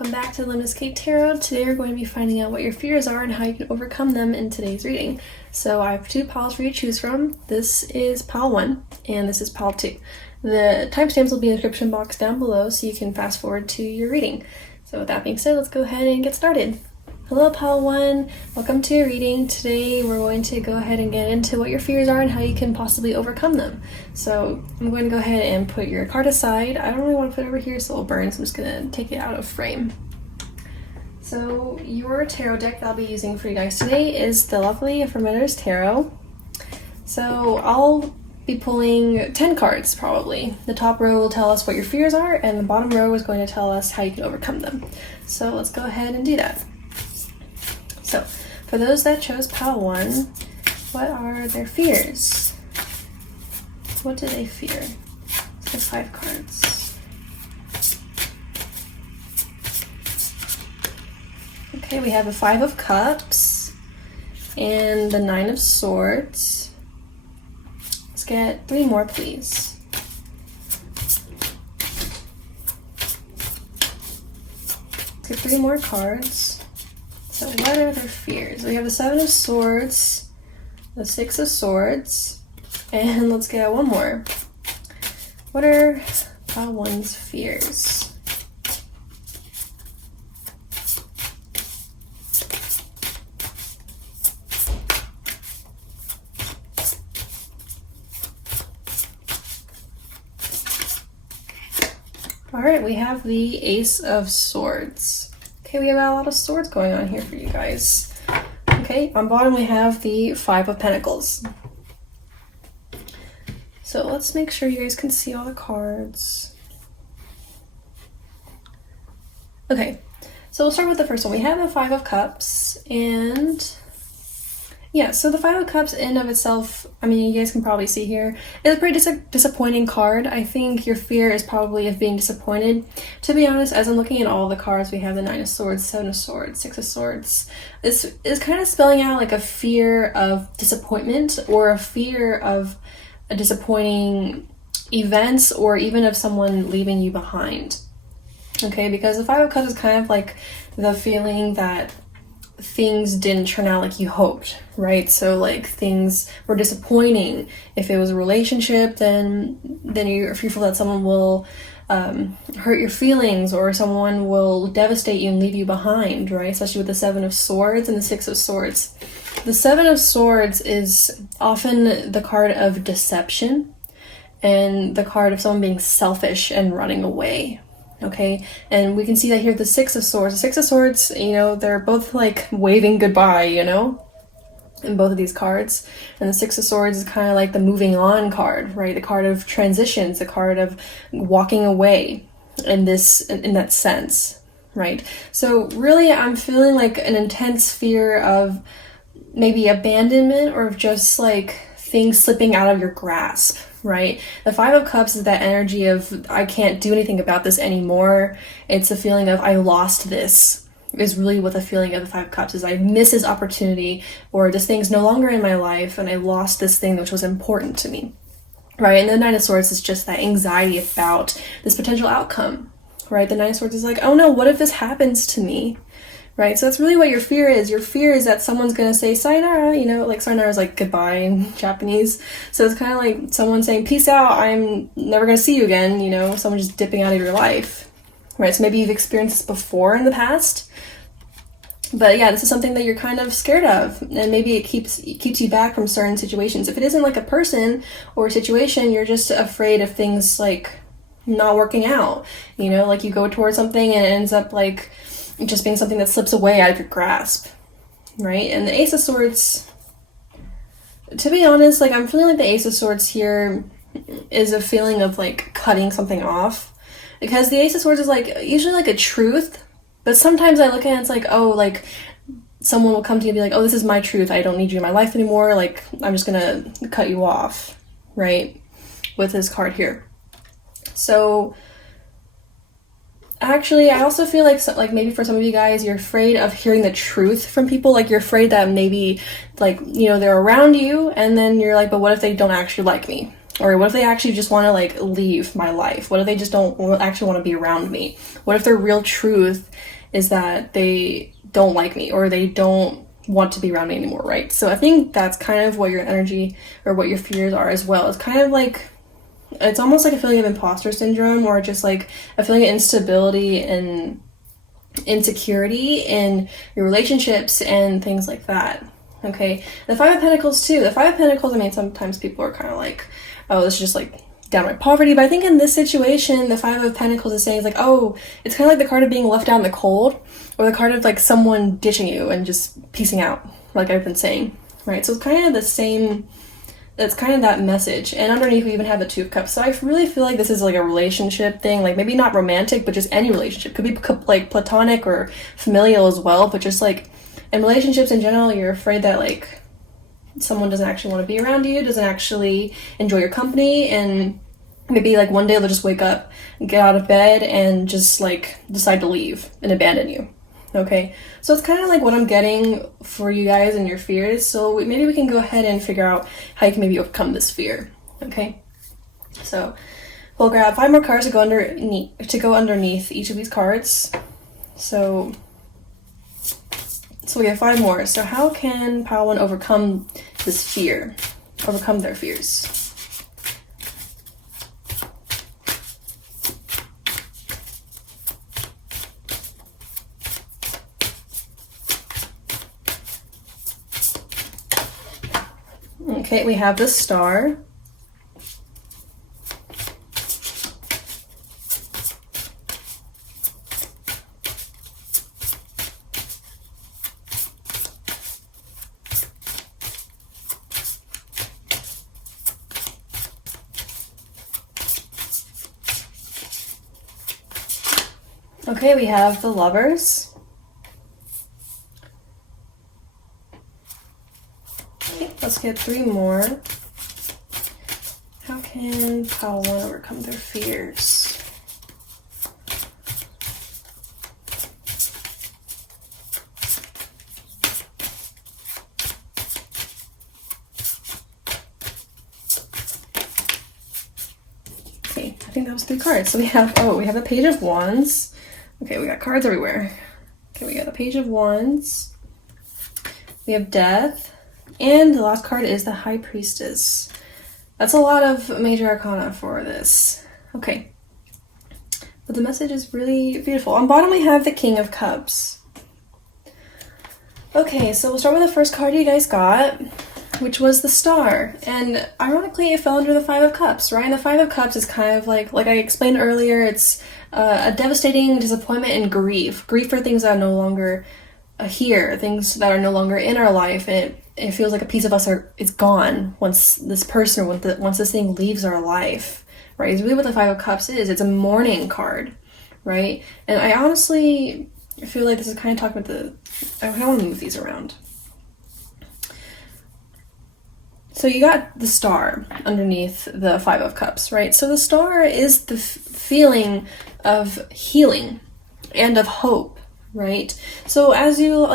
welcome back to Lemnis Cake Tarot. Today we're going to be finding out what your fears are and how you can overcome them in today's reading. So I have two piles for you to choose from. This is pile 1 and this is pile 2. The timestamps will be in the description box down below so you can fast forward to your reading. So with that being said, let's go ahead and get started. Hello pile 1, welcome to your reading. Today we're going to go ahead and get into what your fears are and how you can possibly overcome them. So I'm going to go ahead and put your card aside. I don't really want to put it over here so it'll burn, so I'm just going to take it out of frame. So your tarot deck that I'll be using for you guys today is the lovely Affirmators Tarot. So I'll be pulling 10 cards probably. The top row will tell us what your fears are and the bottom row is going to tell us how you can overcome them. So let's go ahead and do that. So, for those that chose pile 1, what are their fears? What do they fear? So 5 cards. Okay, we have the 5 of Cups and the 9 of Swords. Let's get 3 more, please. Let's get 3 more cards. So what are their fears? We have the 7 of Swords, the 6 of Swords, and let's get one more. What are pile 1's fears? Alright, we have the Ace of Swords. Okay, we have a lot of swords going on here for you guys. Okay, on bottom we have the 5 of Pentacles. So let's make sure you guys can see all the cards. Okay, so we'll start with the first one. We have the 5 of Cups, and yeah, so the 5 of Cups in of itself, I mean, you guys can probably see here, is a pretty disappointing card. I think your fear is probably of being disappointed. To be honest, as I'm looking at all the cards, we have the 9 of Swords, 7 of Swords, 6 of Swords. This is kind of spelling out like a fear of disappointment or a fear of a disappointing events or even of someone leaving you behind. Okay, because the 5 of Cups is kind of like the feeling that things didn't turn out like you hoped, right? So like things were disappointing. If it was a relationship, then you're fearful that someone will hurt your feelings or someone will devastate you and leave you behind, right? Especially with the 7 of Swords and the 6 of Swords. The 7 of Swords is often the card of deception and the card of someone being selfish and running away. Okay, and we can see that here with the 6 of Swords. The 6 of Swords, you know, they're both like waving goodbye, you know, in both of these cards. And the 6 of Swords is kind of like the moving on card, right? The card of transitions, the card of walking away in that sense, right? So really I'm feeling like an intense fear of maybe abandonment or of just like things slipping out of your grasp, right? The 5 of Cups is that energy of I can't do anything about this anymore. It's a feeling of I lost this, is really what the feeling of the 5 of Cups is. I missed this opportunity, or this thing's no longer in my life and I lost this thing which was important to me, right? And the 9 of Swords is just that anxiety about this potential outcome, right? The 9 of Swords is like, oh no, what if this happens to me? Right, so that's really what your fear is. Your fear is that someone's gonna say sayonara, you know, like sayonara is like goodbye in Japanese. So it's kind of like someone saying peace out, I'm never gonna see you again, you know, someone just dipping out of your life. Right, so maybe you've experienced this before in the past. But yeah, this is something that you're kind of scared of, and maybe it keeps you back from certain situations. If it isn't like a person or a situation, you're just afraid of things like not working out. You know, like you go towards something and it ends up like just being something that slips away out of your grasp, right? And the Ace of Swords, to be honest, like I'm feeling like the Ace of Swords here is a feeling of like cutting something off, because the Ace of Swords is like usually like a truth, but sometimes I look at it and it's like, oh, like someone will come to you and be like, oh, this is my truth, I don't need you in my life anymore, like I'm just gonna cut you off, right? With this card here. So actually, I also feel like maybe for some of you guys, you're afraid of hearing the truth from people. Like you're afraid that maybe like, you know, they're around you and then you're like, but what if they don't actually like me, Or what if they actually just want to like leave my life? What if they just don't actually want to be around me? What if their real truth is that they don't like me or they don't want to be around me anymore, right? So I think that's kind of what your energy or what your fears are as well. It's kind of like, it's almost like a feeling of imposter syndrome, or just like a feeling of instability and insecurity in your relationships and things like that. Okay, the Five of Pentacles too. The Five of Pentacles, I mean, sometimes people are kind of like, oh, this is just like downright poverty. But I think in this situation, the Five of Pentacles is saying like, oh, it's kind of like the card of being left out in the cold, or the card of like someone ditching you and just piecing out, like I've been saying, right? So it's kind of the same, it's kind of that message. And underneath we even have the Two of Cups. So I really feel like this is like a relationship thing, like maybe not romantic, but just any relationship. Could be like platonic or familial as well, but just like in relationships in general, you're afraid that like someone doesn't actually want to be around you, doesn't actually enjoy your company, and maybe like one day they'll just wake up, get out of bed, and just like decide to leave and abandon you. Okay, so it's kind of like what I'm getting for you guys and your fears. So maybe we can go ahead and figure out how you can maybe overcome this fear. Okay, so we'll grab 5 more cards to go underneath each of these cards. So we have 5 more. So how can Pile 1 overcome this fear, overcome their fears? Okay, we have the Star. Okay, we have the Lovers. Okay, let's get 3 more. How can Pile 1 overcome their fears? Okay, I think that was 3 cards. So we have the Page of Wands. Okay, we got cards everywhere. Okay, we got the Page of Wands. We have Death. And the last card is the High Priestess. That's a lot of major arcana for this. Okay. But the message is really beautiful. On bottom we have the King of Cups. Okay, so we'll start with the first card you guys got, which was the Star. And ironically, it fell under the Five of Cups, right? And the Five of Cups is kind of like I explained earlier, it's a devastating disappointment and grief. Grief for things that are no longer here, things that are no longer in our life, and it feels like a piece of us is gone once this person, once this thing leaves our life, right? It's really what the Five of Cups is. It's a mourning card, right? And I honestly feel like this is kind of talking about I want to move these around. So you got the Star underneath the Five of Cups, right? So the Star is the feeling of healing and of hope, right? So as you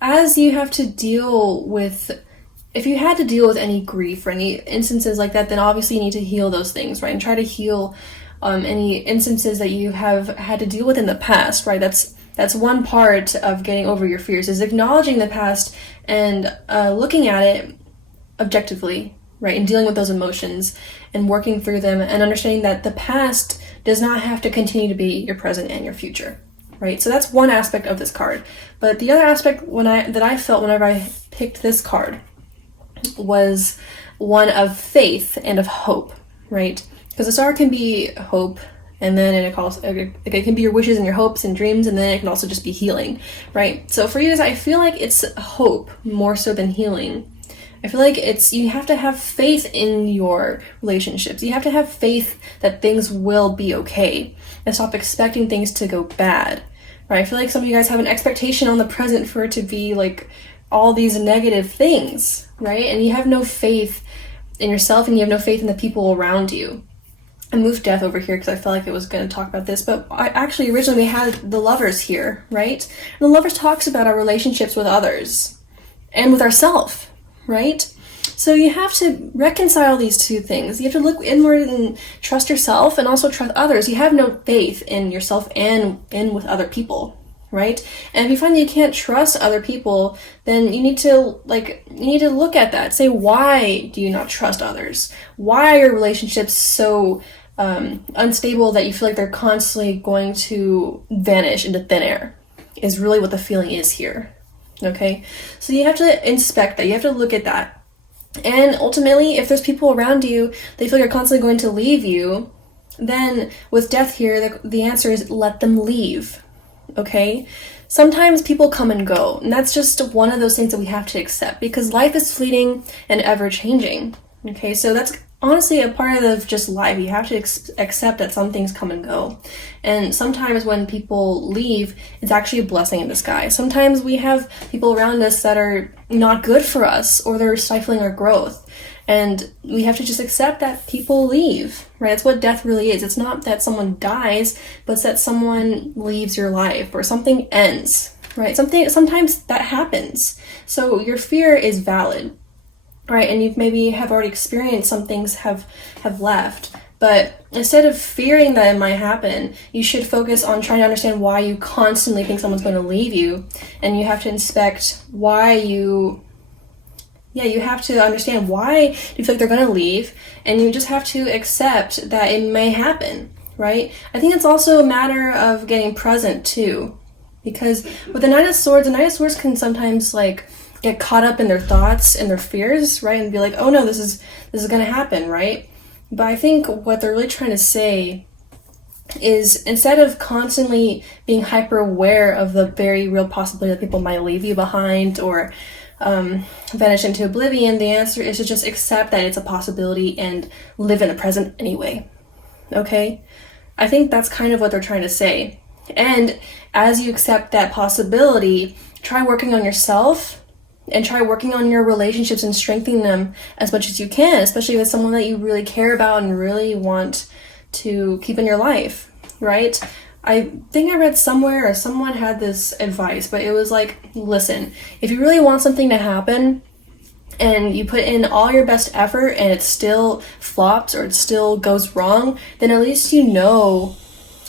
have to deal with, if you had to deal with any grief or any instances like that, then obviously you need to heal those things, right? And try to heal any instances that you have had to deal with in the past, right? That's one part of getting over your fears, is acknowledging the past and looking at it objectively, right? And dealing with those emotions and working through them and understanding that the past does not have to continue to be your present and your future, right? So that's one aspect of this card. But the other aspect that I felt whenever I picked this card was one of faith and of hope, right? Because the Star can be hope, and then it can be your wishes and your hopes and dreams, and then it can also just be healing, right? So for you guys, I feel like it's hope more so than healing. I feel like you have to have faith in your relationships. You have to have faith that things will be okay and stop expecting things to go bad, right? I feel like some of you guys have an expectation on the present for it to be like all these negative things, right? And you have no faith in yourself, and you have no faith in the people around you. I moved Death over here because I felt like it was going to talk about this, but originally we had the Lovers here, right? And the Lovers talks about our relationships with others and with ourselves, right? So you have to reconcile these two things. You have to look inward and trust yourself and also trust others. You have no faith in yourself and with other people, right? And if you find that you can't trust other people, then you need to look at that. Say, why do you not trust others? Why are your relationships so unstable that you feel like they're constantly going to vanish into thin air? Is really what the feeling is here. Okay, so you have to inspect that. You have to look at that. And ultimately, if there's people around you, they feel you're constantly going to leave you, then with death here, the answer is let them leave. Okay? Sometimes people come and go, and that's just one of those things that we have to accept, because life is fleeting and ever-changing. Okay, so that's honestly a part of just life. You have to accept that some things come and go. And sometimes when people leave, it's actually a blessing in disguise. Sometimes we have people around us that are not good for us, or they're stifling our growth. And we have to just accept that people leave, right? That's what death really is. It's not that someone dies, but it's that someone leaves your life or something ends, right? Sometimes that happens. So your fear is valid. Right, and you maybe have already experienced some things have left, but instead of fearing that it might happen, you should focus on trying to understand why you constantly think someone's going to leave you, and you have to inspect why you have to understand why you feel like they're going to leave, and you just have to accept that it may happen, right? I think it's also a matter of getting present too, because with the Knight of Swords can sometimes get caught up in their thoughts and their fears, right? And be like, oh no, this is going to happen, right? But I think what they're really trying to say is, instead of constantly being hyper aware of the very real possibility that people might leave you behind or vanish into oblivion, the answer is to just accept that it's a possibility and live in the present anyway. Okay? I think that's kind of what they're trying to say. And as you accept that possibility, try working on yourself and try working on your relationships and strengthening them as much as you can, especially with someone that you really care about and really want to keep in your life, right? I think I read somewhere or someone had this advice, but it was like, listen, if you really want something to happen and you put in all your best effort and it still flops or it still goes wrong, then at least you know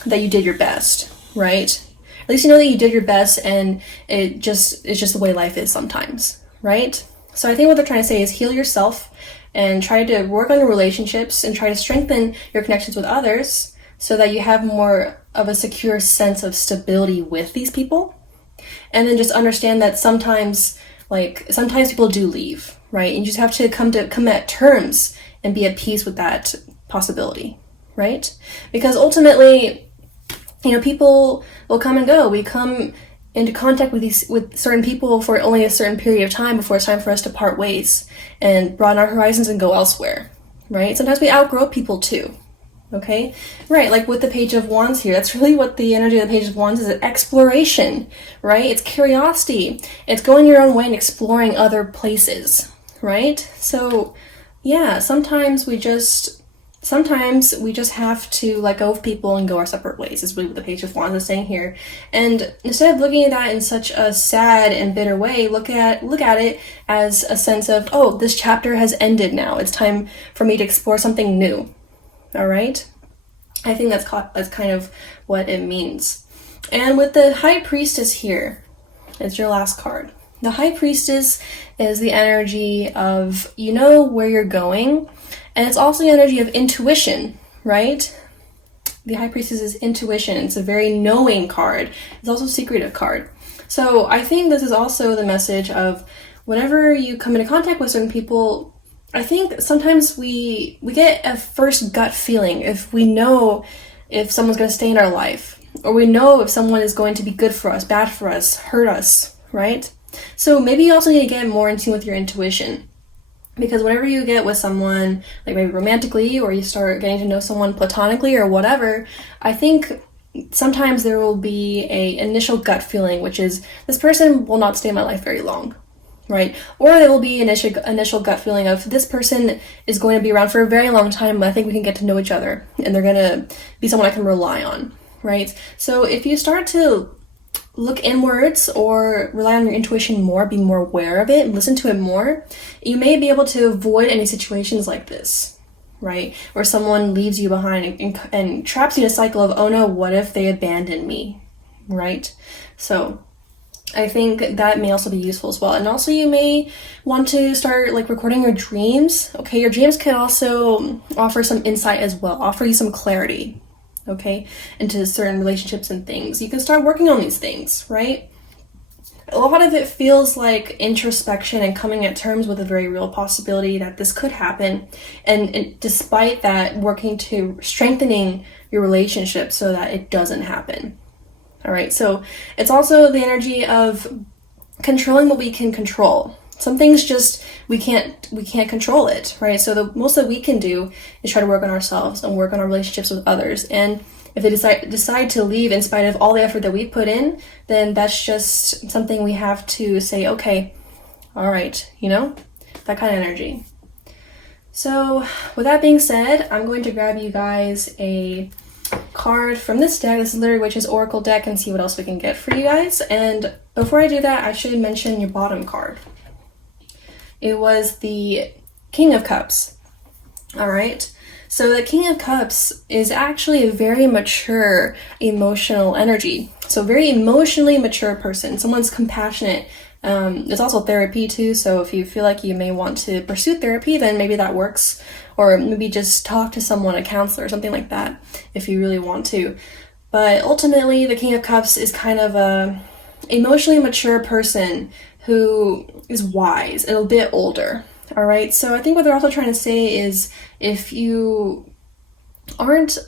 that you did your best, right? At least you know that you did your best, and it's just the way life is sometimes, right? So I think what they're trying to say is heal yourself and try to work on your relationships and try to strengthen your connections with others so that you have more of a secure sense of stability with these people. And then just understand that sometimes people do leave, right? And you just have to come at terms and be at peace with that possibility, right? Because ultimately, people will come and go. We come into contact with certain people for only a certain period of time before it's time for us to part ways and broaden our horizons and go elsewhere, right? Sometimes we outgrow people too, okay? Right, like with the Page of Wands here, that's really what the energy of the Page of Wands is: exploration, right? It's curiosity. It's going your own way and exploring other places, right? So, yeah, sometimes we just have to let go of people and go our separate ways, is really what the Page of Wands is saying here. And instead of looking at that in such a sad and bitter way, look at it as a sense of, oh, this chapter has ended now. It's time for me to explore something new. All right? I think that's kind of what it means. And with the High Priestess here, it's your last card. The High Priestess is the energy of, you know where you're going. And it's also the energy of intuition, right? The High Priestess is intuition. It's a very knowing card. It's also a secretive card. So I think this is also the message of whenever you come into contact with certain people, I think sometimes we get a first gut feeling if we know if someone's going to stay in our life, or we know if someone is going to be good for us, bad for us, hurt us, right? So maybe you also need to get more in tune with your intuition. Because whenever you get with someone, like maybe romantically, or you start getting to know someone platonically or whatever, I think sometimes there will be a initial gut feeling, which is, this person will not stay in my life very long, right? Or there will be an initial gut feeling of, this person is going to be around for a very long time, but I think we can get to know each other, and they're going to be someone I can rely on, right? So if you start to look inwards or rely on your intuition more, be more aware of it, listen to it more, you may be able to avoid any situations like this, right? Where someone leaves you behind and traps you in a cycle of, oh no, what if they abandon me, right? So I think that may also be useful as well. And also you may want to start like recording your dreams. Okay, your dreams can also offer some insight as well, offer you some clarity, okay, into certain relationships and things. You can start working on these things, right? A lot of it feels like introspection and coming at terms with a very real possibility that this could happen. And despite that, working to strengthening your relationship so that it doesn't happen. All right, so it's also the energy of controlling what we can control. Some things just, we can't control it, right? So the most that we can do is try to work on ourselves and work on our relationships with others. And if they decide to leave in spite of all the effort that we put in, then that's just something we have to say, okay, all right, you know, that kind of energy. So with that being said, I'm going to grab you guys a card from this deck. This is literally Witch's Oracle deck, and see what else we can get for you guys. And before I do that, I should mention your bottom card. It was the King of Cups. All right. So the King of Cups is actually a very mature emotional energy. So very emotionally mature person. Someone's compassionate. It's also therapy too. So if you feel like you may want to pursue therapy, then maybe that works. Or maybe just talk to someone, a counselor, something like that, if you really want to. But ultimately, the King of Cups is kind of a emotionally mature person who is wise and a bit older. All right. So I think what they're also trying to say is, if you aren't,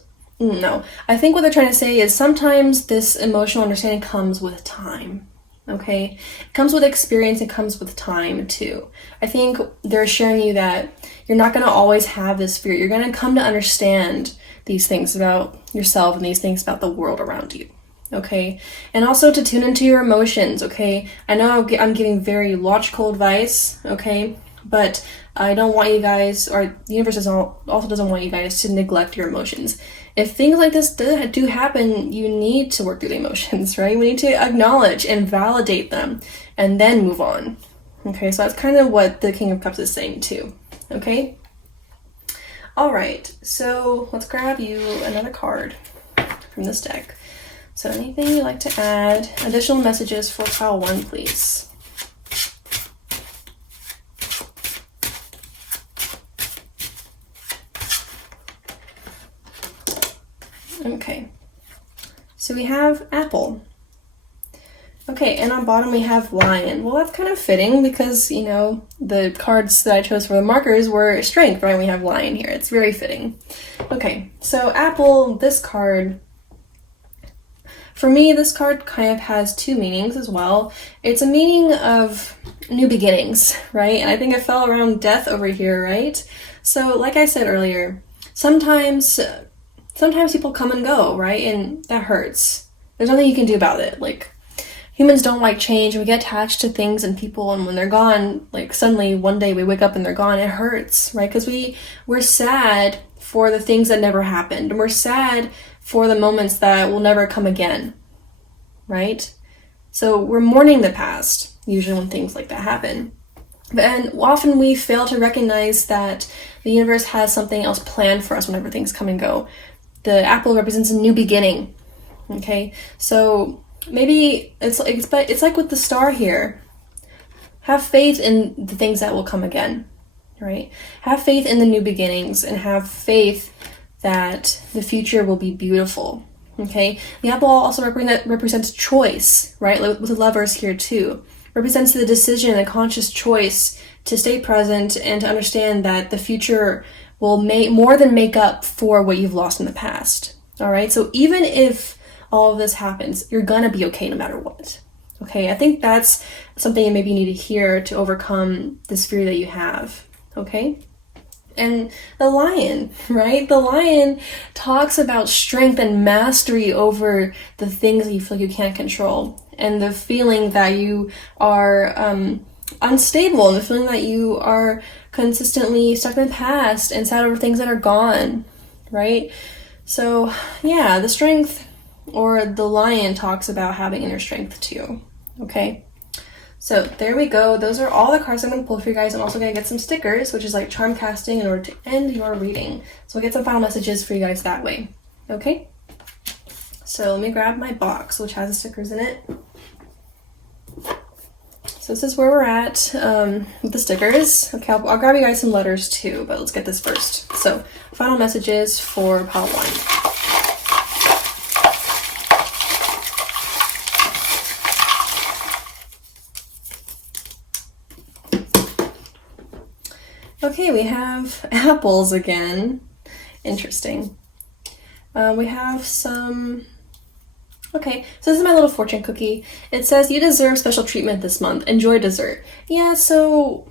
no, I think what they're trying to say is sometimes this emotional understanding comes with time. Okay, it comes with experience, it comes with time too. I think they're showing you that you're not going to always have this fear. You're going to come to understand these things about yourself and these things about the world around you. Okay, and also to tune into your emotions. Okay, I know I'm giving very logical advice. Okay, but I don't want you guys, or the universe also doesn't want you guys to neglect your emotions. If things like this do happen, you need to work through the emotions, right? We need to acknowledge and validate them and then move on. Okay, so that's kind of what the King of Cups is saying too. Okay? All right, so let's grab you another card from this deck. So anything you'd like to add, additional messages for pile 1, please. Okay, so we have apple. Okay, and on bottom we have lion. Well, that's kind of fitting because, you know, the cards that I chose for the markers were strength, right? We have lion here. It's very fitting. Okay, so apple, this card, for me, this card kind of has two meanings as well. It's a meaning of new beginnings, right? And I think it fell around death over here, right? So like I said earlier, sometimes people come and go, right? And that hurts. There's nothing you can do about it. Like, humans don't like change. We get attached to things and people, and when they're gone, like suddenly one day we wake up and they're gone, it hurts, right? Because we're sad for the things that never happened. And we're sad for the moments that will never come again, right? So we're mourning the past, usually when things like that happen. And often we fail to recognize that the universe has something else planned for us whenever things come and go. The apple represents a new beginning, okay? So maybe it's like with the star here. Have faith in the things that will come again, right? Have faith in the new beginnings and have faith that the future will be beautiful, okay? The apple also represents choice, right? With the lovers here too. Represents the decision, a conscious choice to stay present and to understand that the future will more than make up for what you've lost in the past. All right, so even if all of this happens, you're gonna be okay no matter what. Okay, I think that's something maybe you need to hear to overcome this fear that you have. Okay, and the lion, right? The lion talks about strength and mastery over the things that you feel you can't control, and the feeling that you are unstable, and the feeling that you are consistently stuck in the past and sad over things that are gone, right? So yeah, the strength or the lion talks about having inner strength too. Okay, so there we go. Those are all the cards I'm going to pull for you guys. I'm also going to get some stickers, which is like charm casting, in order to end your reading. So I'll get some final messages for you guys that way. Okay, so let me grab my box, which has the stickers in it. So this is where we're at with the stickers. Okay, I'll grab you guys some letters too, but let's get this first. So final messages for pile 1. Okay, we have apples again. Interesting. We have some... Okay, so this is my little fortune cookie. It says, you deserve special treatment this month. Enjoy dessert. Yeah, so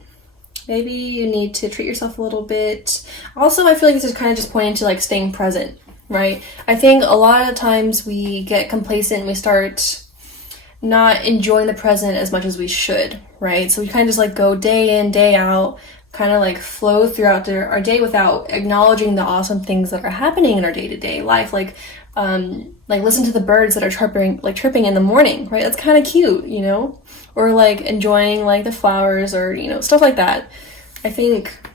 maybe you need to treat yourself a little bit. Also, I feel like this is kind of just pointing to like staying present, right? I think a lot of times we get complacent and we start not enjoying the present as much as we should, right? So we kind of just like go day in, day out, kind of like flow throughout our day without acknowledging the awesome things that are happening in our day-to-day life, like listen to the birds that are chirping in the morning, right? That's kind of cute, you know, or like enjoying like the flowers, or you know, stuff like that. I think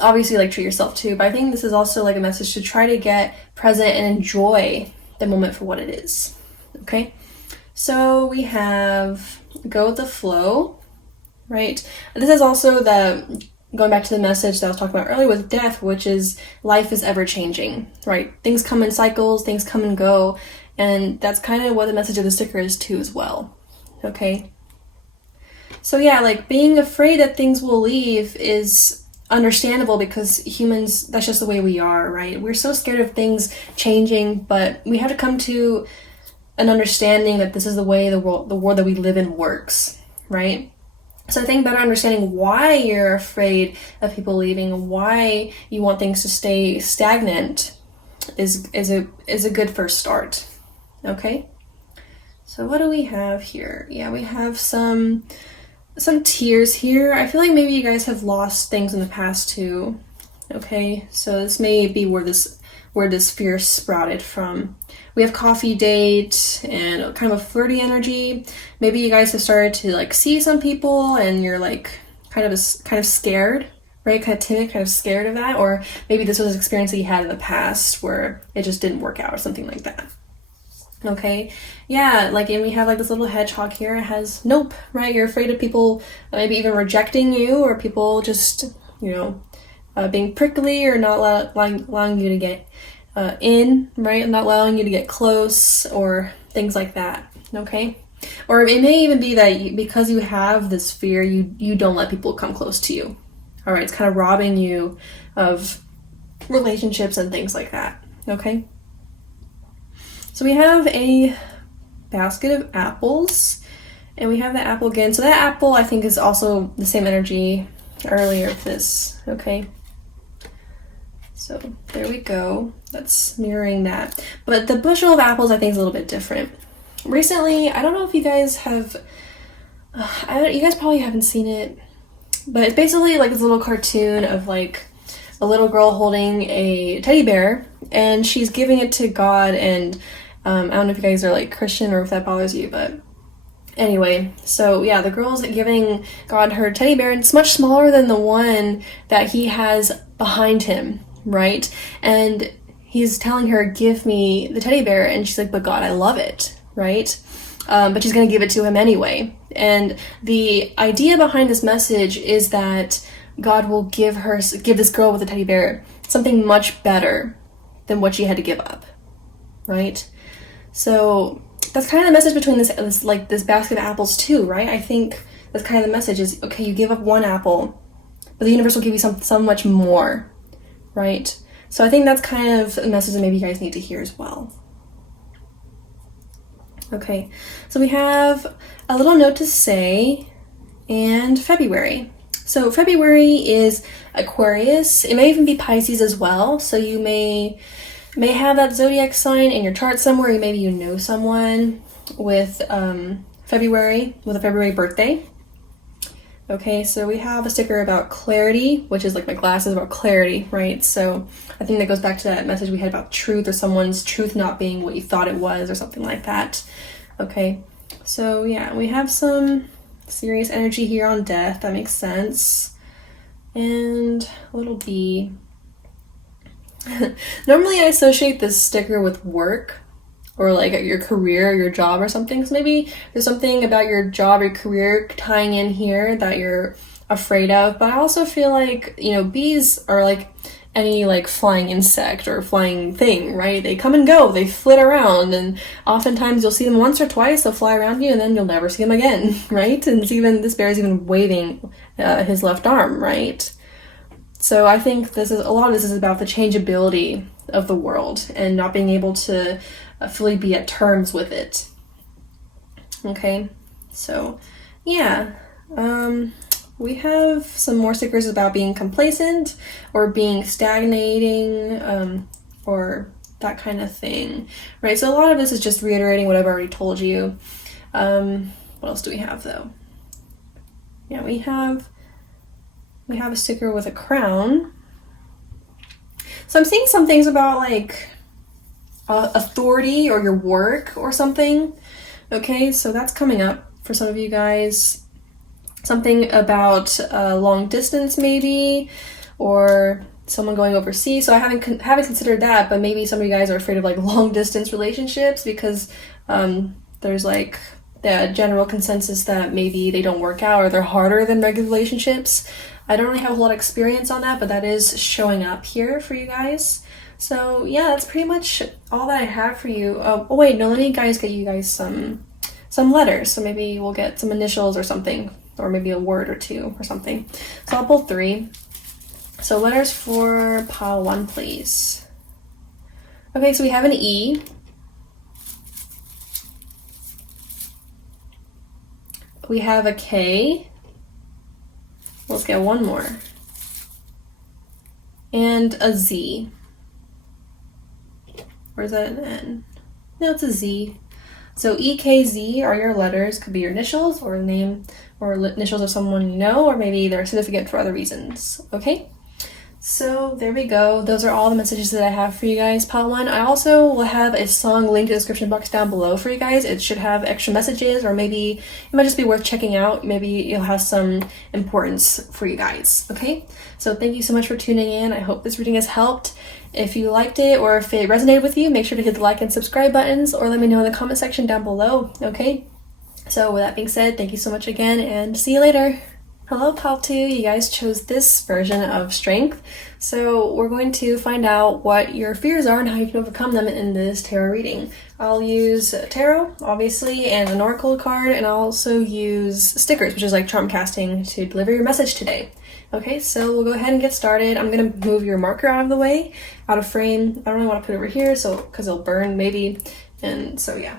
obviously like treat yourself too, but I think this is also like a message to try to get present and enjoy the moment for what it is. Okay, so we have go with the flow, right? This is also the going back to the message that I was talking about earlier with death, which is life is ever changing, right? Things come in cycles, things come and go, and that's kind of what the message of the sticker is too as well. Okay, so yeah, like being afraid that things will leave is understandable because humans, that's just the way we are, right? We're so scared of things changing, but we have to come to an understanding that this is the way the world that we live in works, right? So I think better understanding why you're afraid of people leaving, why you want things to stay stagnant is a good first start. Okay? So what do we have here? Yeah, we have some tears here. I feel like maybe you guys have lost things in the past too. Okay? So this may be where this fear sprouted from. We have coffee date and kind of a flirty energy. Maybe you guys have started to like see some people and you're like kind of scared, right? Kind of timid, kind of scared of that. Or maybe this was an experience that you had in the past where it just didn't work out or something like that. Okay, yeah, like, and we have like this little hedgehog here. It has nope, right? You're afraid of people maybe even rejecting you, or people just, you know, being prickly, or not allowing you to get in, right? Not allowing you to get close, or things like that. Okay, or it may even be that because you have this fear, you don't let people come close to you. All right, it's kind of robbing you of relationships and things like that. Okay, so we have a basket of apples, and we have the apple again. So that apple, I think, is also the same energy earlier of this. Okay, so there we go. That's mirroring that. But the bushel of apples, I think, is a little bit different. Recently, I don't know if you guys have, you guys probably haven't seen it, but it's basically like this little cartoon of like a little girl holding a teddy bear, and she's giving it to God. And I don't know if you guys are like Christian or if that bothers you, but anyway, so yeah, the girl's giving God her teddy bear, and it's much smaller than the one that he has behind him, right? And he's telling her, give me the teddy bear, and she's like, but God, I love it, right? But she's going to give it to him anyway. And the idea behind this message is that God will give this girl with the teddy bear something much better than what she had to give up, right? So that's kind of the message between this basket of apples too, right? I think that's kind of the message is, okay, you give up one apple, but the universe will give you so much more, right? So I think that's kind of a message that maybe you guys need to hear as well. Okay, so we have a little note to say, and February. So February is Aquarius. It may even be Pisces as well. So you may have that zodiac sign in your chart somewhere. Maybe you know someone with February, with a February birthday. Okay, so we have a sticker about clarity, which is like my glasses about clarity, right? So I think that goes back to that message we had about truth, or someone's truth not being what you thought it was, or something like that. Okay, so yeah, we have some serious energy here on death. That makes sense. And a little B. Normally I associate this sticker with work, or like your career or your job or something. So maybe there's something about your job or career tying in here that you're afraid of. But I also feel like, you know, bees are like any like flying insect or flying thing, right? They come and go, they flit around, and oftentimes you'll see them once or twice, they'll fly around you and then you'll never see them again, right? And it's even, this bear is even waving his left arm, right? So I think this is, a lot of this is about the changeability of the world and not being able to fully be at terms with it. Okay, so yeah, we have some more stickers about being complacent or being stagnating, or that kind of thing, right? So a lot of this is just reiterating what I've already told you. What else do we have though? Yeah, we have a sticker with a crown. So I'm seeing some things about like authority or your work or something. Okay, so that's coming up for some of you guys. Something about long distance maybe, or someone going overseas. So I haven't considered that, but maybe some of you guys are afraid of like long distance relationships because there's like the general consensus that maybe they don't work out or they're harder than regular relationships. I don't really have a lot of experience on that, but that is showing up here for you guys. So yeah, that's pretty much all that I have for you. Oh wait, no, let me get you guys some letters. So maybe we'll get some initials or something, or maybe a word or two or something. So I'll pull 3. So letters for pile 1, please. Okay, so we have an E. We have a K. Let's get one more. And a Z. Or is that an N? No, it's a Z. So E, K, Z are your letters. Could be your initials or name or initials of someone you know, or maybe they're significant for other reasons. Okay? So there we go. Those are all the messages that I have for you guys, pile 1. I also will have a song linked in the description box down below for you guys. It should have extra messages, or maybe it might just be worth checking out. Maybe it'll have some importance for you guys. Okay? So thank you so much for tuning in. I hope this reading has helped. If you liked it or if it resonated with you, make sure to hit the like and subscribe buttons, or let me know in the comment section down below. Okay? So with that being said, thank you so much again, and see you later. Hello, pile 2. You guys chose this version of strength. So we're going to find out what your fears are and how you can overcome them in this tarot reading. I'll use tarot, obviously, and an oracle card, and I'll also use stickers, which is like charm casting, to deliver your message today. Okay, so we'll go ahead and get started. I'm going to move your marker out of the way, out of frame. I don't really want to put it over here, so because it'll burn maybe, and so yeah.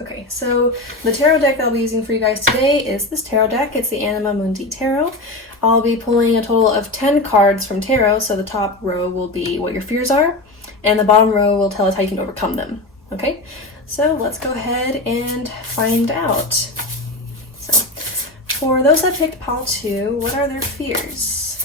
Okay, so the tarot deck that I'll be using for you guys today is this tarot deck. It's the Anima Mundi Tarot. I'll be pulling a total of 10 cards from tarot, so the top row will be what your fears are, and the bottom row will tell us how you can overcome them. Okay, so let's go ahead and find out. So, for those that picked pile 2, what are their fears?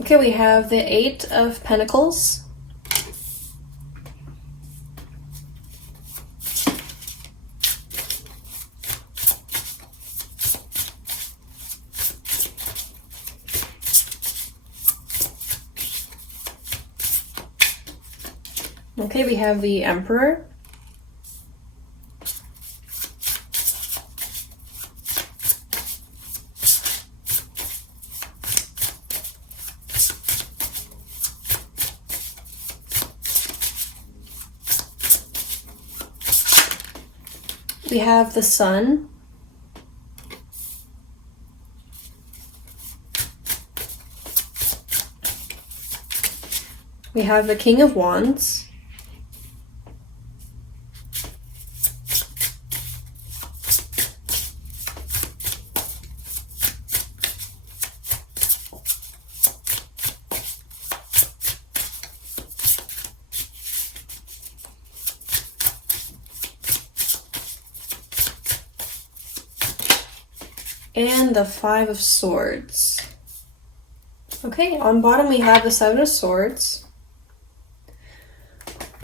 Okay, we have the 8 of Pentacles. Okay, we have the Emperor. We have the Sun. We have the King of Wands. and the Five of Swords. Okay, on bottom we have the Seven of Swords.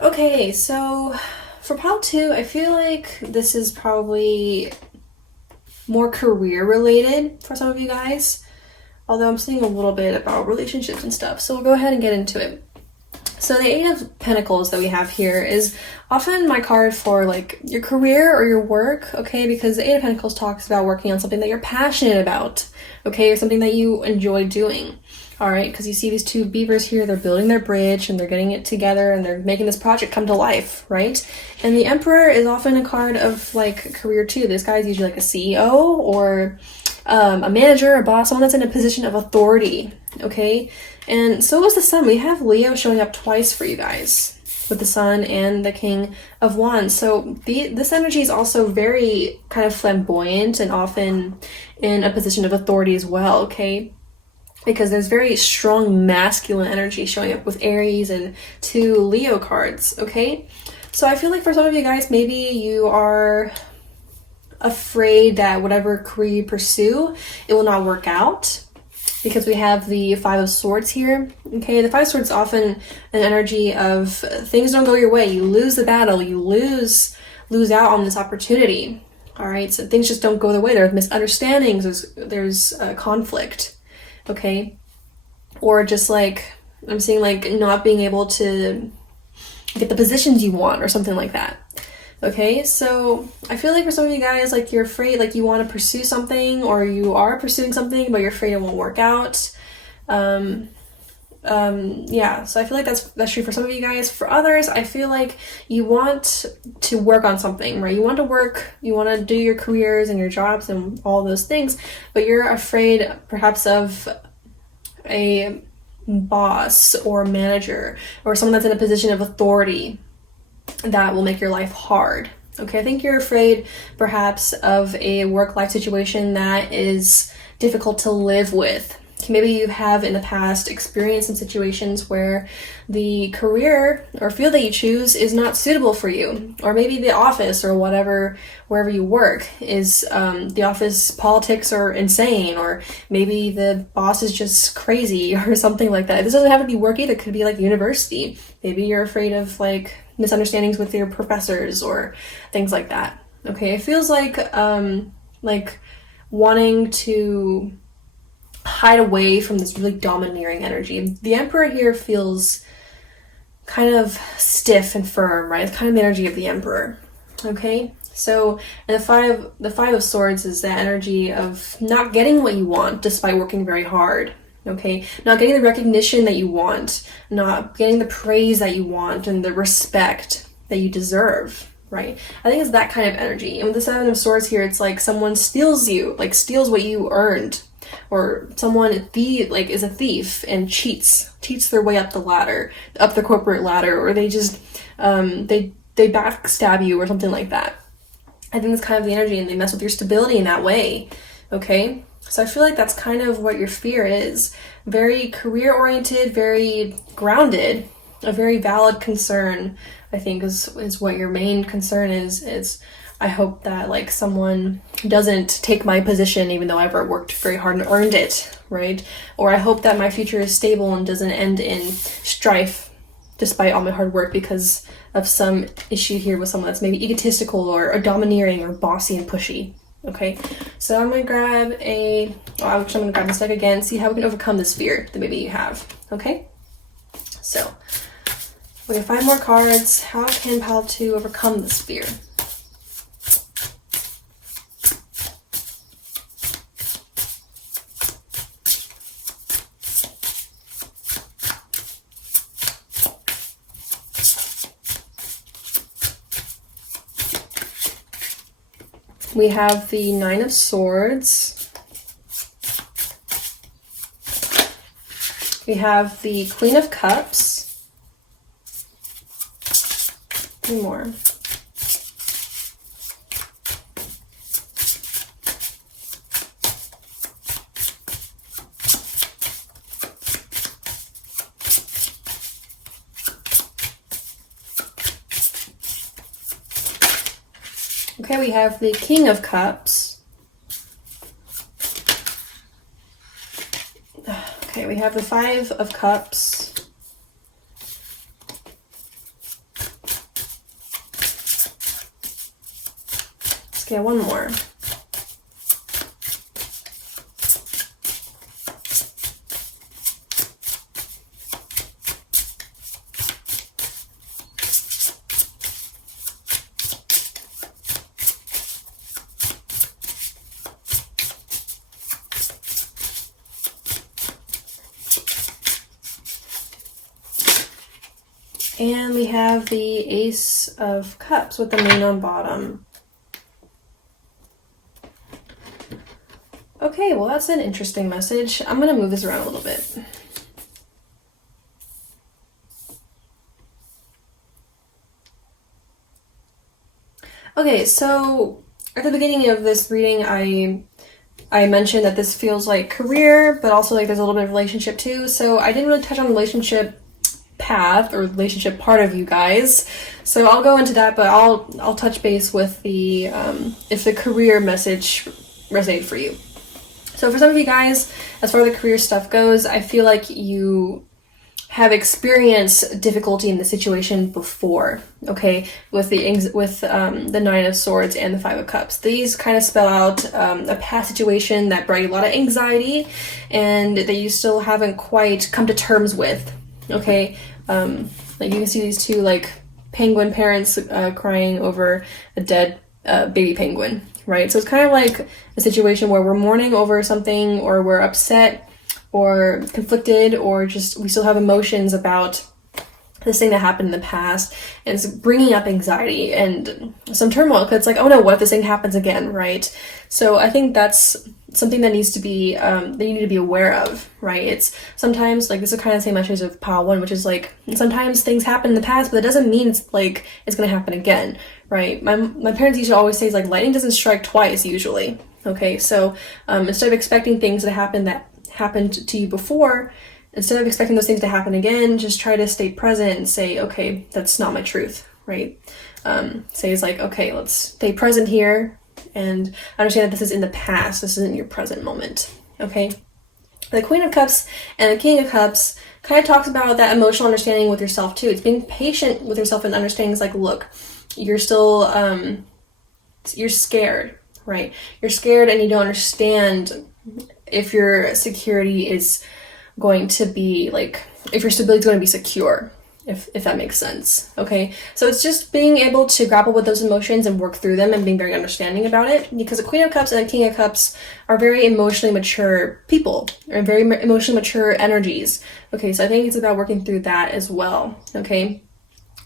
Okay, so for pile 2, I feel like this is probably more career related for some of you guys, although I'm seeing a little bit about relationships and stuff, so we'll go ahead and get into it. So the Eight of Pentacles that we have here is often my card for like your career or your work, okay? Because the Eight of Pentacles talks about working on something that you're passionate about, okay? Or something that you enjoy doing, all right? Because you see these two beavers here, they're building their bridge and they're getting it together and they're making this project come to life, right? And the Emperor is often a card of like career too. This guy is usually like a CEO or a manager, a boss, someone that's in a position of authority, okay? And so is the Sun. We have Leo showing up twice for you guys with the Sun and the King of Wands. So this energy is also very kind of flamboyant and often in a position of authority as well, okay? Because there's very strong masculine energy showing up with Aries and 2 Leo cards, okay? So I feel like for some of you guys, maybe you are afraid that whatever career you pursue, it will not work out, because we have the Five of Swords here, okay? The Five of Swords is often an energy of things don't go your way. You lose the battle, you lose out on this opportunity, all right? So things just don't go their way. There are misunderstandings, there's conflict, okay? Or just like, I'm seeing like not being able to get the positions you want or something like that. Okay, so I feel like for some of you guys, like you're afraid, like you want to pursue something or you are pursuing something, but you're afraid it won't work out. Yeah, so I feel like that's true for some of you guys. For others, I feel like you want to work on something, right? You want to work, you want to do your careers and your jobs and all those things, but you're afraid perhaps of a boss or manager or someone that's in a position of authority that will make your life hard. Okay, I think you're afraid perhaps of a work-life situation that is difficult to live with. Maybe you have in the past experienced in situations where the career or field that you choose is not suitable for you, or maybe the office or whatever, wherever you work is the office politics are insane, or maybe the boss is just crazy or something like that. This doesn't have to be work either. It could be like university. Maybe you're afraid of like misunderstandings with your professors or things like that. Okay, it feels like wanting to hide away from this really domineering energy. The Emperor here feels kind of stiff and firm, right? It's kind of the energy of the Emperor. Okay, so and the five of Swords is that energy of not getting what you want despite working very hard. Okay, not getting the recognition that you want, not getting the praise that you want and the respect that you deserve, right? I think it's that kind of energy. And with the Seven of Swords here, it's like someone steals you, like steals what you earned, or someone is a thief and cheats their way up the ladder, up the corporate ladder, or they just they backstab you or something like that. I think that's kind of the energy, and they mess with your stability in that way. Okay, so I feel like that's kind of what your fear is. Very career oriented, very grounded, a very valid concern, I think is what your main concern is I hope that like someone doesn't take my position even though I've worked very hard and earned it, right? Or I hope that my future is stable and doesn't end in strife despite all my hard work because of some issue here with someone that's maybe egotistical or domineering or bossy and pushy. Okay, so I'm gonna grab I'm gonna grab this deck again, see how we can overcome this fear that maybe you have. Okay, so we have 5 more cards. How can pile 2 overcome this fear? We have the Nine of Swords. We have the Queen of Cups. 3 more. Okay, we have the King of Cups. we have the Five of Cups. Let's get one more. And we have the Ace of Cups with the Moon on bottom. Okay, well that's an interesting message. I'm going to move this around a little bit. Okay, so at the beginning of this reading, I mentioned that this feels like career, but also like there's a little bit of relationship too. So I didn't really touch on relationship path or relationship part of you guys, so I'll go into that, but I'll touch base with the if the career message resonated for you. So for some of you guys, as far as the career stuff goes, I feel like you have experienced difficulty in the situation before, okay, with the Nine of Swords and the Five of Cups. These kind of spell out a past situation that brought you a lot of anxiety and that you still haven't quite come to terms with. Okay, like you can see these two like penguin parents crying over a dead baby penguin, right? So it's kind of like a situation where we're mourning over something, or we're upset or conflicted, or just we still have emotions about this thing that happened in the past, and it's bringing up anxiety and some turmoil because it's like, oh no, what if this thing happens again, right? So I think that's something that needs to be that you need to be aware of, right? It's sometimes like this is kind of the same message of pile one, which is like sometimes things happen in the past, but it doesn't mean it's like it's gonna happen again, right? My parents used to always say like lightning doesn't strike twice usually. Okay, so instead of expecting things to happen that happened to you before, instead of expecting those things to happen again, just try to stay present and say, okay, that's not my truth, right? Say it's like, okay, let's stay present here and understand that this is in the past, this isn't your present moment, okay? The Queen of Cups and the King of Cups kind of talks about that emotional understanding with yourself too. It's being patient with yourself and understanding it's like, look, you're still, you're scared, right? You're scared and you don't understand if your security is going to be like, if your stability is going to be secure, if that makes sense, okay? So it's just being able to grapple with those emotions and work through them and being very understanding about it, because the Queen of Cups and the King of Cups are very emotionally mature people, or very emotionally mature energies, okay? So I think it's about working through that as well, okay?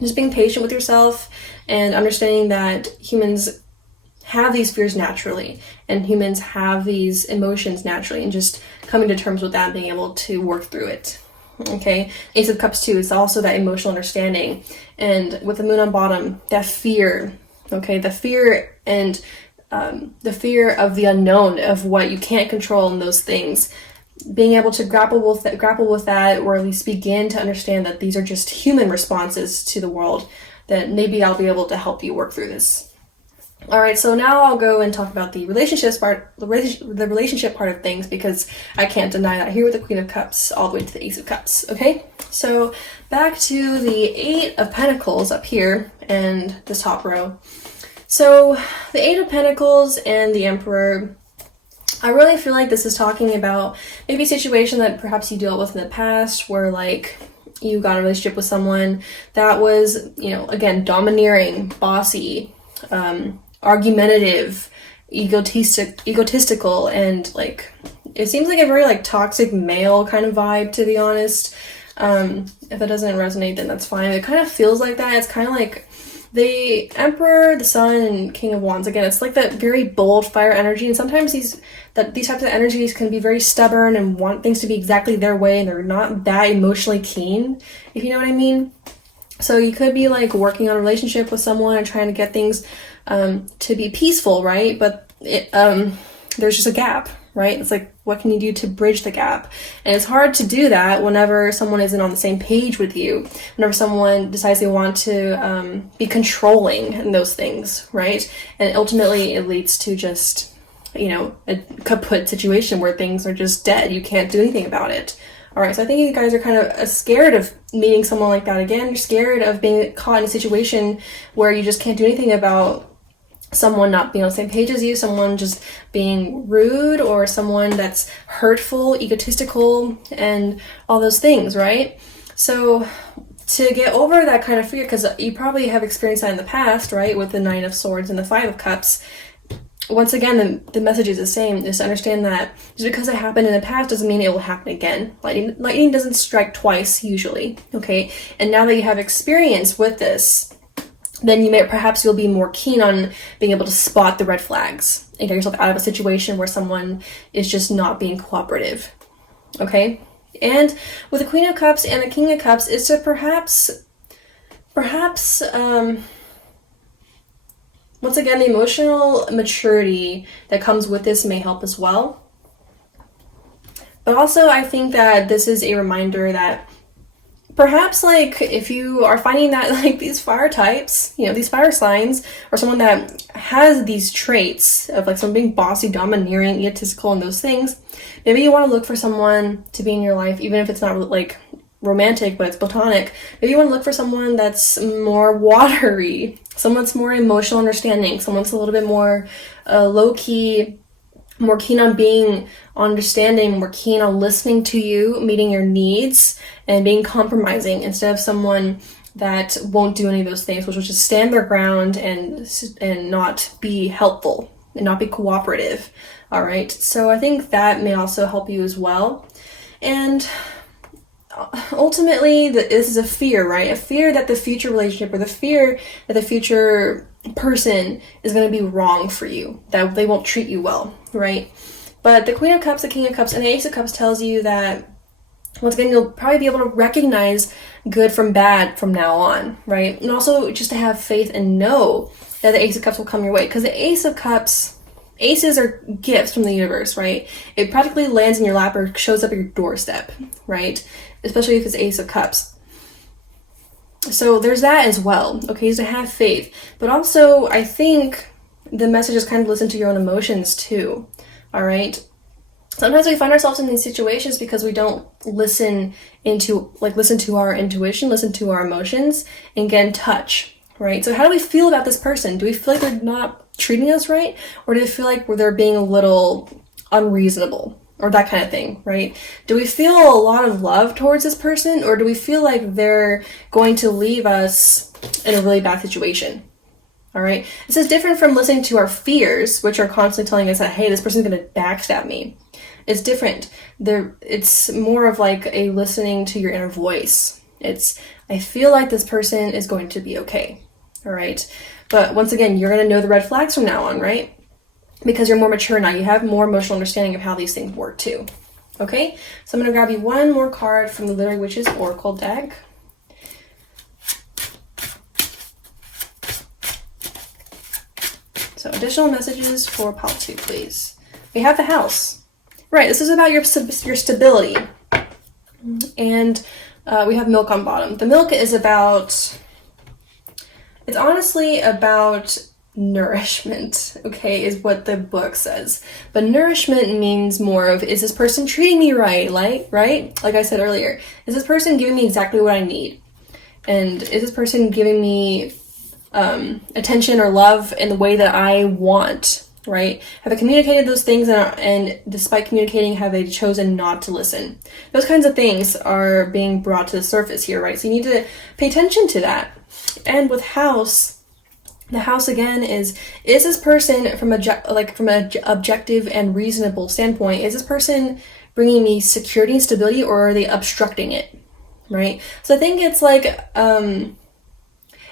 Just being patient with yourself and understanding that humans have these fears naturally and humans have these emotions naturally, and just coming to terms with that and being able to work through it. Okay, Ace of Cups too, it's also that emotional understanding, and with the Moon on bottom, that fear, okay, the fear and the fear of the unknown, of what you can't control and those things, being able to grapple with that, or at least begin to understand that these are just human responses to the world, that maybe I'll be able to help you work through this. All right, so now I'll go and talk about the relationship part of things, because I can't deny that here with the Queen of Cups all the way to the Ace of Cups, okay? So back to the Eight of Pentacles up here and this top row. So the Eight of Pentacles and the Emperor, I really feel like this is talking about maybe a situation that perhaps you dealt with in the past, where like you got in a relationship with someone that was, you know, again, domineering, bossy, argumentative, egotistical, and like it seems like a very like toxic male kind of vibe, to be honest. If that doesn't resonate, then that's fine. It kind of feels like that. It's kind of like the Emperor, the Sun, and King of Wands. Again, it's like that very bold fire energy, and sometimes these types of energies can be very stubborn and want things to be exactly their way, and they're not that emotionally keen, if you know what I mean. So you could be like working on a relationship with someone and trying to get things to be peaceful, right? But there's just a gap, right? It's like, what can you do to bridge the gap? And it's hard to do that whenever someone isn't on the same page with you, whenever someone decides they want to be controlling in those things, right? And ultimately it leads to just, you know, a kaput situation where things are just dead. You can't do anything about it. All right, so I think you guys are kind of scared of meeting someone like that again. You're scared of being caught in a situation where you just can't do anything about someone not being on the same page as you, someone just being rude, or someone that's hurtful, egotistical, and all those things, right? So to get over that kind of fear, because you probably have experienced that in the past, right, with the Nine of Swords and the Five of Cups, once again, the message is the same, is to understand that just because it happened in the past doesn't mean it will happen again. Lightning doesn't strike twice, usually, okay? And now that you have experience with this, then perhaps you'll be more keen on being able to spot the red flags and get yourself out of a situation where someone is just not being cooperative, okay? And with the Queen of Cups and the King of Cups is to perhaps, once again, the emotional maturity that comes with this may help as well. But also, I think that this is a reminder that perhaps, like, if you are finding that, like, these fire types, you know, these fire signs, or someone that has these traits of, like, someone being bossy, domineering, egotistical, and those things, maybe you want to look for someone to be in your life, even if it's not, like, romantic, but it's platonic. Maybe you want to look for someone that's more watery, someone that's more emotional understanding, someone that's a little bit more low-key, more keen on being understanding, more keen on listening to you, meeting your needs, and being compromising, instead of someone that won't do any of those things, which will just stand their ground and not be helpful and not be cooperative. All right, so I think that may also help you as well. And ultimately, this is a fear, right? A fear that the future relationship, or the fear that the future person is going to be wrong for you, that they won't treat you well, right? But the Queen of Cups, the King of Cups, and the Ace of Cups tells you that, once again, you'll probably be able to recognize good from bad from now on, right? And also just to have faith and know that the Ace of Cups will come your way, because the Ace of Cups, aces are gifts from the universe, right? It practically lands in your lap or shows up at your doorstep, right? Especially if it's Ace of Cups. So there's that as well, okay, is to have faith. But also, I think the message is kind of listen to your own emotions too, all right? Sometimes we find ourselves in these situations because we don't listen to our intuition, listen to our emotions, and get in touch, right? So how do we feel about this person? Do we feel like they're not treating us right? Or do we feel like they're being a little unreasonable? Or that kind of thing, right? Do we feel a lot of love towards this person, or do we feel like they're going to leave us in a really bad situation? All right? This is different from listening to our fears, which are constantly telling us that, hey, this person's going to backstab me. It's different. It's more of like a listening to your inner voice. I feel like this person is going to be okay. All right? But once again, you're going to know the red flags from now on, right? Because you're more mature now. You have more emotional understanding of how these things work too. Okay? So I'm going to grab you one more card from the Literary Witches Oracle deck. So additional messages for pile 2, please. We have the House. Right, this is about your stability. And we have Milk on bottom. The Milk is about... It's honestly about nourishment, okay, is what the book says. But nourishment means more of, is this person treating me right? Like I said earlier, is this person giving me exactly what I need? And is this person giving me attention or love in the way that I want, right? Have I communicated those things, and despite communicating, have they chosen not to listen? Those kinds of things are being brought to the surface here, right? So you need to pay attention to that. And with House, the House again is this person from an objective and reasonable standpoint, is this person bringing me security and stability, or are they obstructing it, right? So I think it's like, in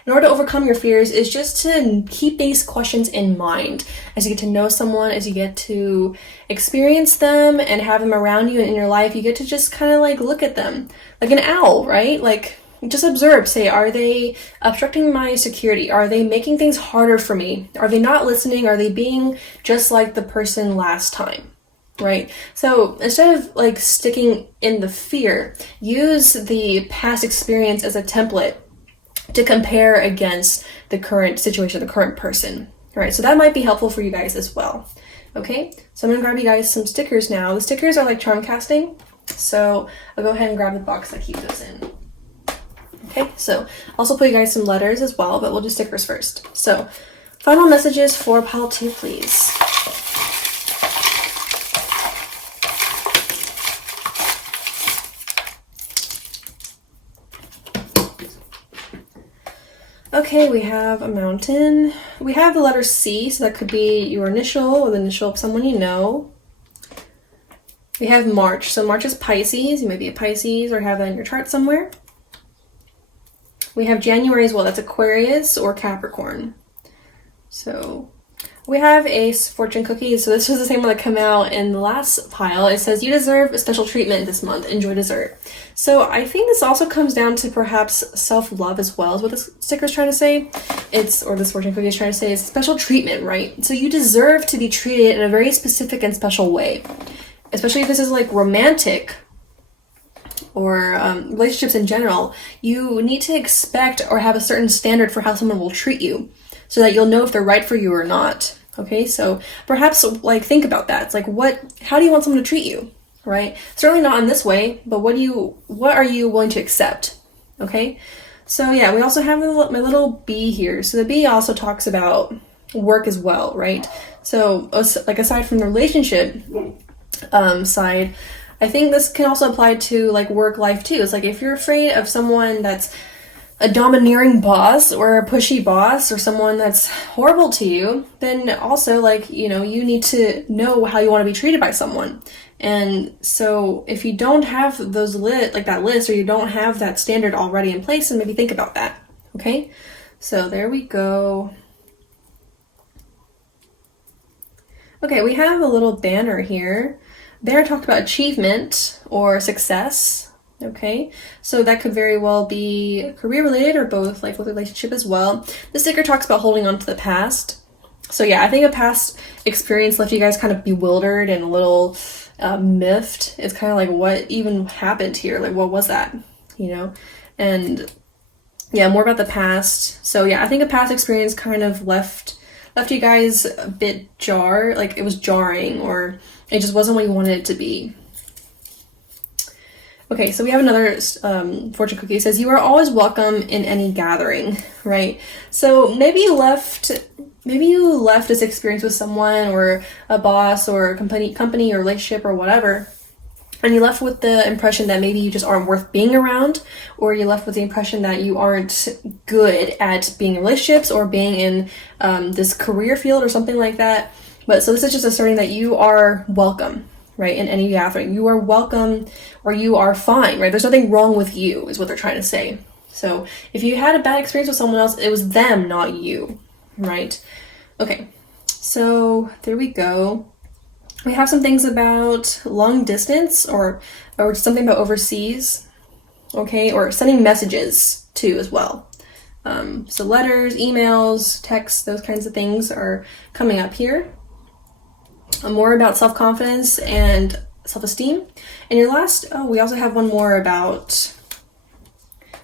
order to overcome your fears is just to keep these questions in mind as you get to know someone, as you get to experience them and have them around you and in your life. You get to just kind of like look at them like an owl, right? Like, just observe, say, are they obstructing my security? Are they making things harder for me? Are they not listening? Are they being just like the person last time, right? So instead of like sticking in the fear, use the past experience as a template to compare against the current situation, the current person, right? So that might be helpful for you guys as well, okay? So I'm gonna grab you guys some stickers now. The stickers are like charm casting. So I'll go ahead and grab the box that keeps those in. Okay, so also put you guys some letters as well, but we'll do stickers first. So final messages for pile 2, please. Okay, we have a mountain. We have the letter C, so that could be your initial or the initial of someone you know. We have March. So March is Pisces. You may be a Pisces or have that in your chart somewhere. We have January as well. That's Aquarius or Capricorn. So we have a fortune cookie. So this was the same one that came out in the last pile. It says, you deserve a special treatment this month. Enjoy dessert. So I think this also comes down to perhaps self-love as well, is what this sticker is trying to say. Or this fortune cookie is trying to say, is special treatment, right? So you deserve to be treated in a very specific and special way, especially if this is like romantic or relationships in general. You need to expect or have a certain standard for how someone will treat you so that you'll know if they're right for you or not. Okay, so perhaps like think about that. It's like, how do you want someone to treat you, right? Certainly not in this way, but what are you willing to accept? Okay, so yeah, we also have my little bee here. So the bee also talks about work as well, right? So like aside from the relationship side, I think this can also apply to like work life too. It's like if you're afraid of someone that's a domineering boss or a pushy boss or someone that's horrible to you, then also like, you need to know how you want to be treated by someone. And so if you don't have those that list, or you don't have that standard already in place, then maybe think about that. Okay, so there we go. Okay, we have a little banner here. Banner talked about achievement or success. Okay, so that could very well be career related or both, like with a relationship as well. The sticker talks about holding on to the past. So yeah, I think a past experience left you guys kind of bewildered and a little miffed. It's kind of like, what even happened here? Like, what was that? And yeah, more about the past. So yeah, I think a past experience kind of left you guys a bit like it was jarring, or it just wasn't what you wanted it to be. Okay, so we have another fortune cookie. It says, you are always welcome in any gathering, right? So maybe you left this experience with someone or a boss or a company or relationship or whatever, and you left with the impression that maybe you just aren't worth being around, or you left with the impression that you aren't good at being in relationships or being in this career field or something like that. But so this is just asserting that you are welcome, right? In any gathering, you are welcome, or you are fine, right? There's nothing wrong with you, is what they're trying to say. So if you had a bad experience with someone else, it was them, not you, right? Okay, so there we go. We have some things about long distance or something about overseas, okay, or sending messages too as well. So letters, emails, texts, those kinds of things are coming up here. More about self-confidence and self-esteem. And your last, we also have one more about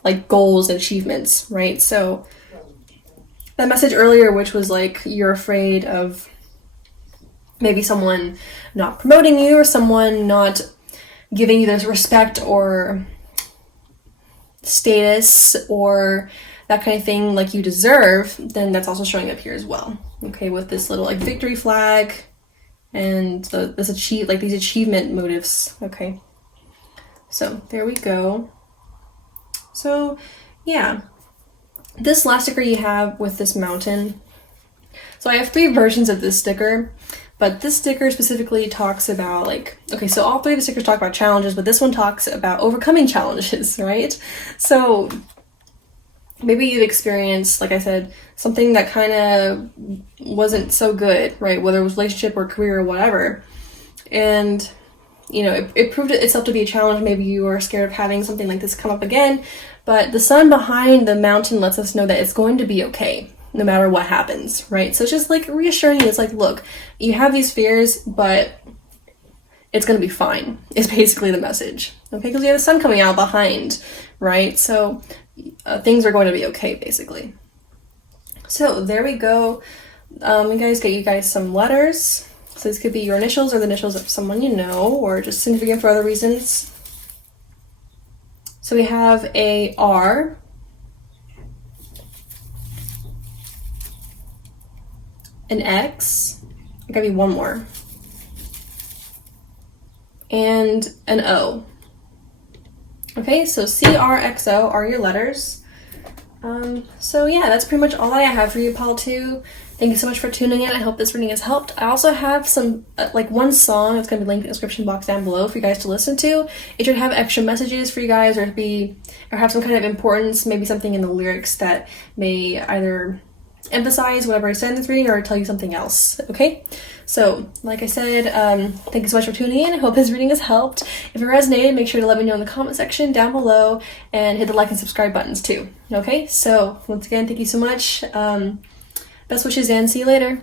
like goals and achievements, right? So that message earlier, which was like, you're afraid of maybe someone not promoting you or someone not giving you this respect or status or that kind of thing like you deserve, then that's also showing up here as well. Okay, with this little like victory flag and these achievement motives. Okay, so there we go. So yeah, this last sticker you have with this mountain. So I have 3 versions of this sticker, but this sticker specifically talks about so all 3 of the stickers talk about challenges, but this one talks about overcoming challenges, right? So maybe you've experienced, like I said, something that kind of wasn't so good, right? Whether it was relationship or career or whatever. And, it proved itself to be a challenge. Maybe you were scared of having something like this come up again, but the sun behind the mountain lets us know that it's going to be okay, no matter what happens, right? So it's just like reassuring you. It's like, look, you have these fears, but it's going to be fine, is basically the message. Okay, because you have the sun coming out behind, right? So things are going to be okay, basically. So there we go. Get you guys some letters. So this could be your initials or the initials of someone you know, or just significant for other reasons. So we have a R, an X, gotta be one more, and an O. Okay, so CRXO are your letters. So yeah, that's pretty much all I have for you, Pal 2. Thank you so much for tuning in. I hope this reading has helped. I also have some, like one song that's going to be linked in the description box down below for you guys to listen to. It should have extra messages for you guys, or have some kind of importance, maybe something in the lyrics that may either emphasize whatever I said in this reading or tell you something else, okay? So, like I said, thank you so much for tuning in. I hope this reading has helped. If it resonated, make sure to let me know in the comment section down below and hit the like and subscribe buttons too, okay? So, once again, thank you so much. Best wishes and see you later.